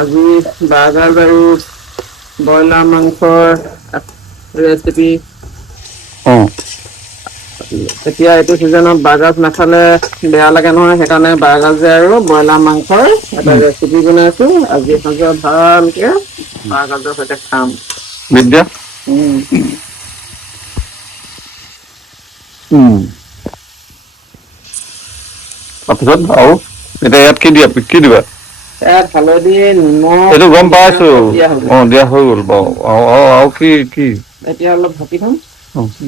আজি বাঁহগাজ আৰু ব্ৰইলাৰ মাংসৰ ৰেচিপি। এতিয়া এইটো চিজনত বাঁহগাজ নাখালে বেয়া লাগে নহয়, সেইকাৰণে বাঁহগাজে আৰু ব্ৰইলাৰ মাংসৰ এটা ৰেচিপি বনাইছো। আজি সাঁজত ভালকে বাঁহগাজৰ সৈতে খাম। বিদ্যা তাৰপিছত আৰু এতিয়া ইয়াত কি দিবা? ইয়াত হালধি, নিমখ এইটো গম পাইছো। দিয়া হৈ গ'ল বাৰু। আৰু কি এতিয়া অলপ ঢাকি থম।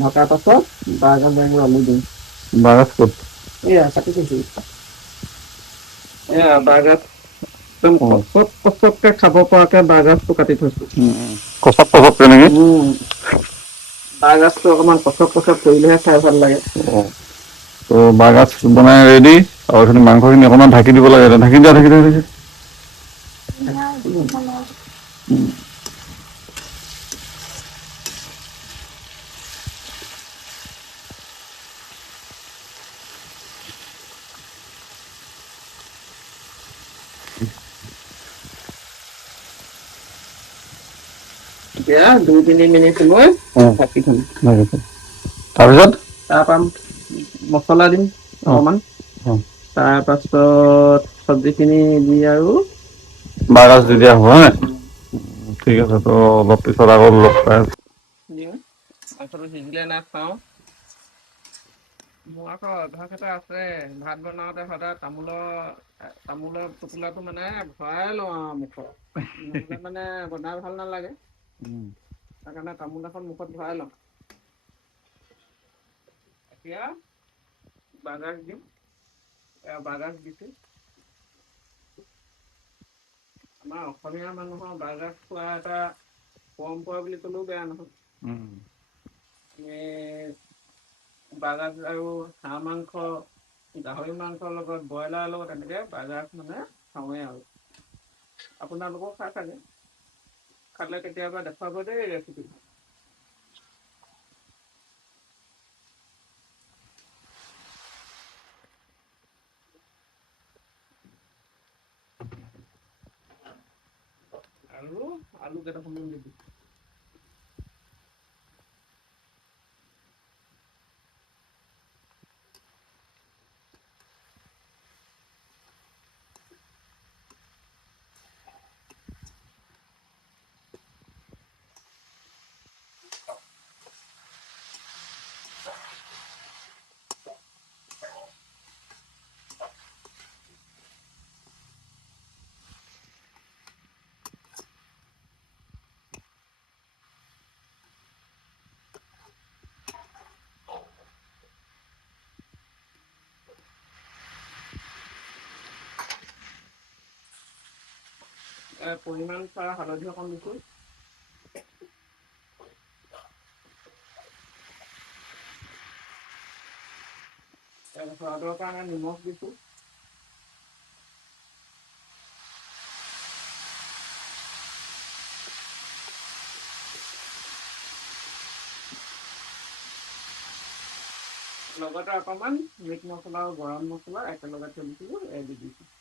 ঢকাৰ পাছত বাঁহগাজ আৰু আলু দিম। বাঁহগাজ ক'ত? এয়া কাটি থৈছো। এয়া বাঁহগাজ একদম কচককে খাব পৰাকে বাঁহগাজটো কাটি থৈছো। কচককে নেকি? বাঁহগাজটো অকমান কচক কৰিলেহে খাই ভাল লাগে। তো বাঁহগাজ বনাই ৰেডি। আৰু এইখিনি মাংসখিনি অকণমান ঢাকি দিব লাগে। ঢাকি দিয়া। এতিয়া 2-3 মিনিট সময় ঢাকি থম। তাৰপিছত তাৰপৰা মছলা দিম অকমান। তাৰপাছত চব্জিখিনি দি আৰু বাঁহগাজ দি দিয়া হ'ব, হয়নে? ঠিক আছে। তো অলপ পিছত আকৌ লগ পাই আছো। মাংসটো সিজিলে নাই চাওঁ। মোৰ আকৌ অভ্যাস এটা আছে, ভাত বনাওতে সদায় তামোলৰ টোপোলাটো মানে ভৰাই লওঁ আৰু মুখত। নহ'লে মানে বনাই ভাল নালাগে। সেইকাৰণে তামোল এখন মুখত ভৰাই লওঁ। এতিয়া বাঁহগাজ দিম। বাঁহগাজ দিছো। আমাৰ অসমীয়া মানুহৰ বাঁহগাজ খোৱা এটা পৰম্পৰা বুলি ক'লেও বেয়া নহয়। বাঁহগাজ আৰু হাঁহ মাংস, গাহৰি মাংসৰ লগত, ব্ৰইলাৰৰ লগত এনেকে বাঁহগাজ মানে খাওঁৱেই আৰু। আপোনালোকেও খাই চাগে। খালে কেতিয়াবা দেখুৱাব দেই ৰেচিপি। আৰু আলু কেইটুকুৰমান দিবি। পৰিমাণ চাই হালধি অকণ দিছো। সোৱাদৰ কাৰণে নিমখ দিছো। লগতে অকণমান মিট মছলা আৰু গৰম মছলা একেলগে থৈ দিছিলো, দি দিছো।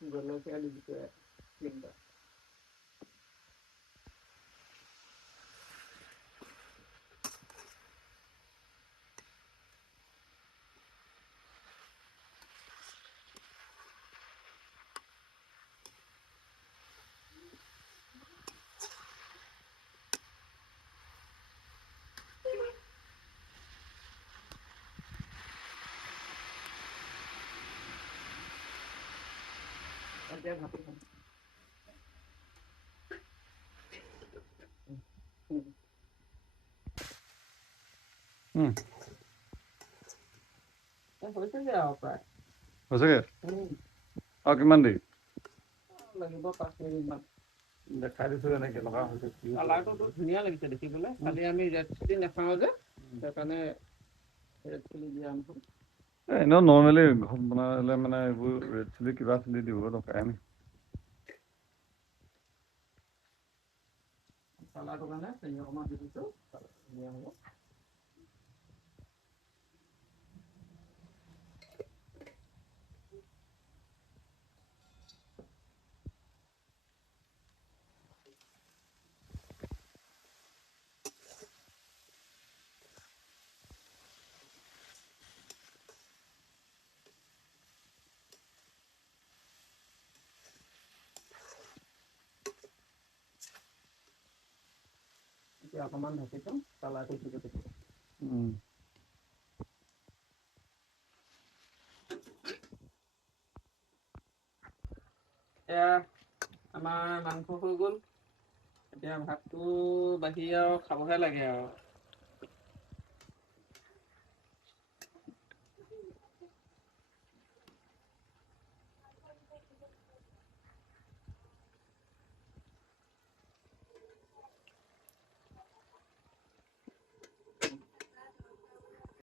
জলকীয়া দি দিছো তিনিটা। এতিয়া ভাতো খাম। হৈছেগে আৰু প্ৰায়। হৈছেগে? আৰু কিমান দেৰি? লাগিব 5 মিনিট মান। দেখাই দিছো এনেকে লগা হৈছে। কালাৰটো ধুনীয়া লাগিছে দেখিবলৈ। খালি আমি ৰেড চিলি নাখাওঁ যে, সেইকাৰণে ৰেড চিলি দিয়া নহয়। এনেও নৰ্মেলি ঘৰত বনালে মানে এইবোৰ ৰেড চিলি কিবা চিলি দিব দৰকাৰ নাই। কালাৰটোৰ কাৰণে চেনি অকণমান দি দিছোঁ, ধুনীয়া হ'ব। এতিয়া অকণমান ঢাকি থওঁ, কালাৰটো ঠিকে থাকিব। এয়া আমাৰ মাংস হৈ গ'ল। এতিয়া ভাতটো বাঢ়ি আৰু খাবহে লাগে আৰু।